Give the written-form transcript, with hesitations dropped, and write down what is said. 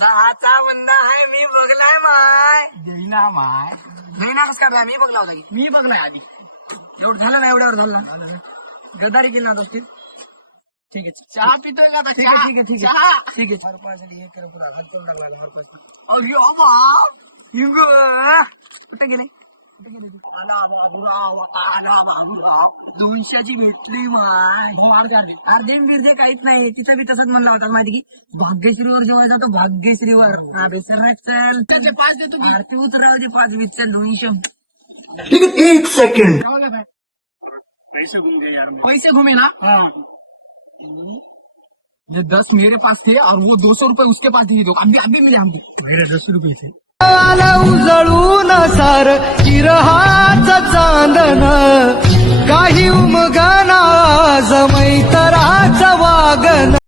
दहाचा बंदा आहे मी बघलाय माय देईना माय. महिना कस काय मी बघला होता की मी बघलाय आधी. एवढं झालं ना एवढ्यावर झालं ना गद्दारी केली ना दोस्ती ठीक आहे. चहा पितोय का आता? ठीक चहा. आहे ठीक आहे ठीक चहा. आहे ठीक आहे 4 रुपयासाठी हे करत होता अयो बाप. कुठे गेले 200ची भेटली माय हो अर्धा अर्धी. अर्धे बिर्धे काहीच नाही तिथं बी तसंच म्हणलं होता माहिती की भाग्यश्रीवर जेव्हा जातो भाग्यश्रीवर बेसरच चल त्याचे 5 देतो की. आरती उतराव दे 5 वीस चल 200 ठीक है 1 सेकंड. काय बोलत आहे? पैसे घूम गए यार पैसे घूमे ना. हाँ ये 10 मेरे पास थे और वो 200 रुपए उसके पास दिए. अभी मिले हम. मेरे 10 रुपए थे. उजळून सार चिरहाच चांदन काही उमगना जमै